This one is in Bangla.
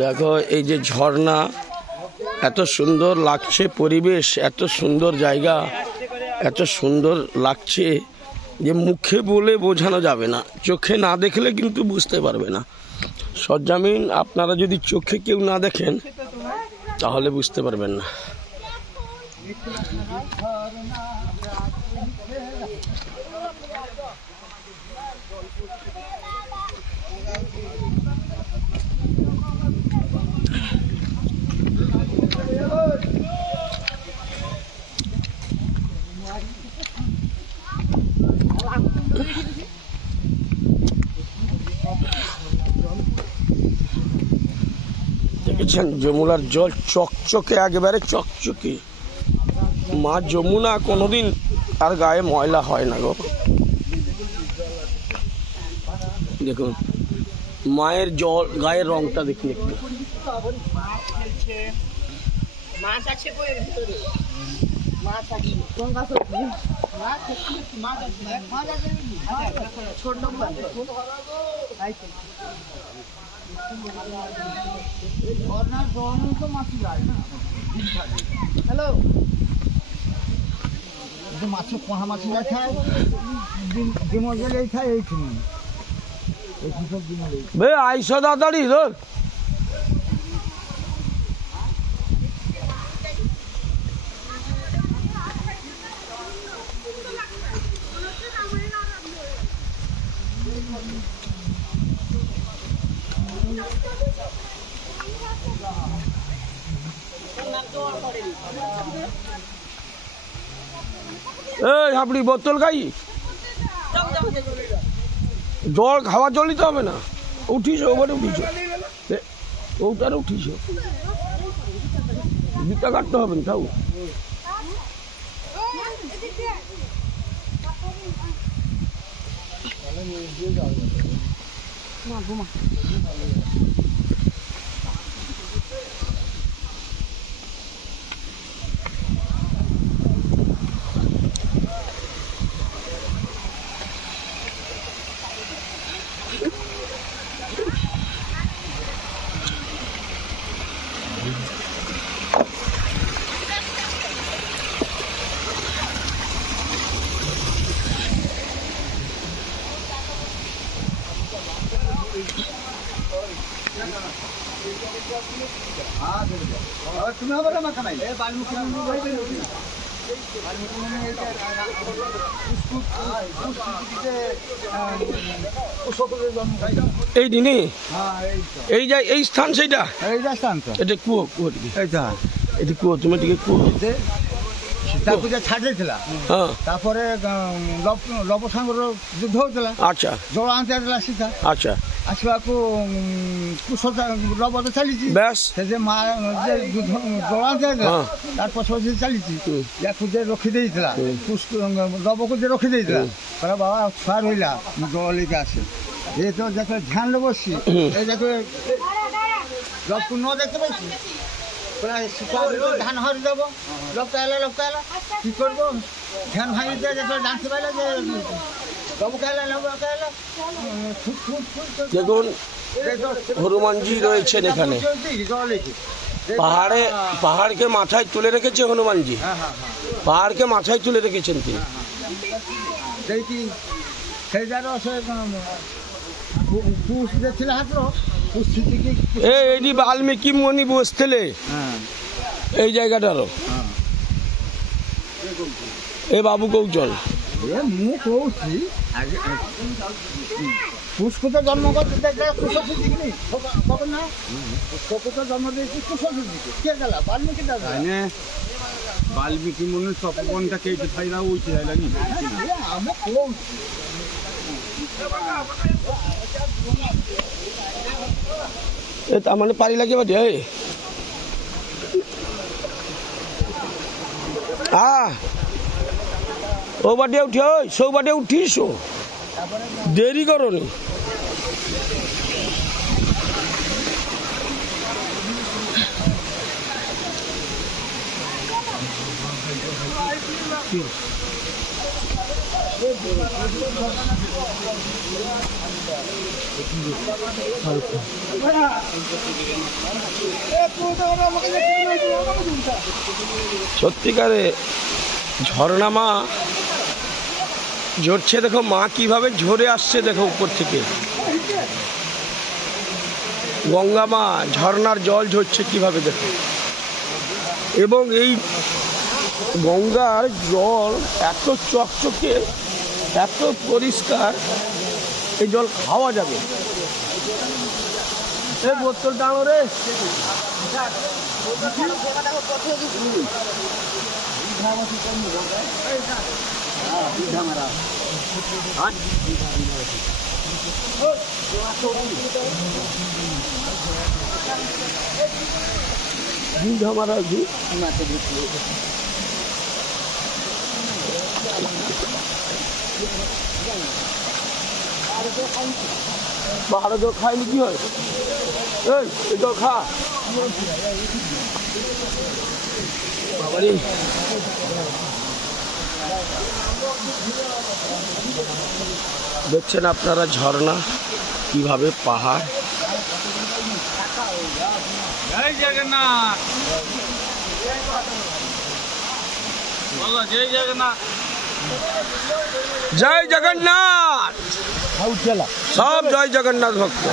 দেখো এই যে ঝর্ণা, এত সুন্দর লাগছে পরিবেশ, এত সুন্দর জায়গা, এত সুন্দর লাগছে যে মুখে বলে বোঝানো যাবে না, চোখে না দেখলে কিন্তু বুঝতে পারবে না। সরজমিন আপনারা যদি চোখে কেউ না দেখেন তাহলে বুঝতে পারবেন না। দেখেছেন যমুনার জল চকচকে, একেবারে চকচকে। মা যমুনা কোনোদিন আর গায়ে ময়লা হয় না গো। দেখুন মায়ের জল, গায়ের রংটা দেখুন একটু। হ্যালো, মাছ পোহা মাছ খায়, ডিম গেলে খায় এইখানে। বে আইসো তাড়াতাড়ি ধর। এই হাবড়ি বোতল খাই, জল খাওয়ার জল নিতে হবে না। উঠিস ওবারে উঠিস, ওটারে উঠিস, বিটা কাটতে হবে না। তাও এই দিনে এই যে এই স্থান, সেইটা এটা কুয়ো, কুয়ো এটা কুয়ো। তুমি টিকে কুয়ো ପୂଜା ଛାଡ଼ି ଦେଇଥିଲା। ତାପରେ ଲବସାଙ୍ଗର ଯୁଦ୍ଧ ହଉଥିଲା। ଆଚ୍ଛା, ଜଳ ଆଣିଥିଲା ସୀତା। ଆଚ୍ଛା, ଆସିବାକୁ ଲବ ତ ଚାଲିଛି, ସେ ଯେ ମା ଯୁଦ୍ଧ ଜଳ ଆଣିଥିଲା ତାର ପଛପଛେ ଚାଲିଛି। ୟାକୁ ଯେ ରଖିଦେଇଥିଲା, ଲବକୁ ଯେ ରଖିଦେଇଥିଲା, କହିଲା ବାବା ଛୁଆ ରହିଲା, ମୁଁ ଜଳ ନେଇକି ଆସେ। ଏ ତ ଯେତେବେଳେ ଧ୍ୟାନରେ ବସି ଏ ଯେତେବେଳେ ଲବକୁ ନ ଦେଖି ପାଇଛି, ধান হরি দেব, লপকাইলা কি করবো, ধ্যান ভাঙি দিয়ে যেত জানতে পারলে যে লবকাইলা। দেখুন হনুমানজি রয়েছেন এখানে, পাহাড়কে মাথায় তুলে রেখেছে হনুমানজি, পাহাড়কে মাথায় তুলে রেখেছেন তিনি। সেই যার ଥିଲା ହାତର এইটি বাল্মীকি মুনি বসছিলে এই জায়গাটার। এ বাবু কৌচল ମୁଁ କହୁଛି ପୁଷ୍ପତ ଜନ୍ମ କରିଛି, କୁଶ ଶିଖିନି ନା, ପୁଷ୍ପତ ଜନ୍ମ ଦେଇଛି କୁଶ ଶିଖିଛି। କିଏ ଦେଲା? ବାଲ୍ମୀକି ଦେଲା। ବାଲ୍ମୀକି ମୁନି ତପବନଟା କେଇଠି ଖାଇଲା ହଉଛି ହେଲାନି। ଆମେ କହୁଛୁ এ তার মানে পারি লাগে বাদে ও বাদে উঠি, ওই সৌ বাদে উঠিস, দেরি করনি। সত্যিকারে ঝর্ণা মা ঝরছে, দেখো মা কিভাবে ঝরে আসছে, দেখো উপর থেকে গঙ্গা মা ঝর্ণার জল ঝরছে কিভাবে দেখো। এবং এই গঙ্গার জল এত চকচকে, এত পরিষ্কার, এই জল খাওয়া যাবে। বোতল টানো রে। हमारा भी बाहर जो खाई की है तो खा দেখছেন আপনারা ঝর্ণা কিভাবে পাহাড়। জয় জগন্নাথ, বলো জয় জগন্নাথ। জয় জগন্নাথ, সব জয় জগন্নাথ ভক্ত।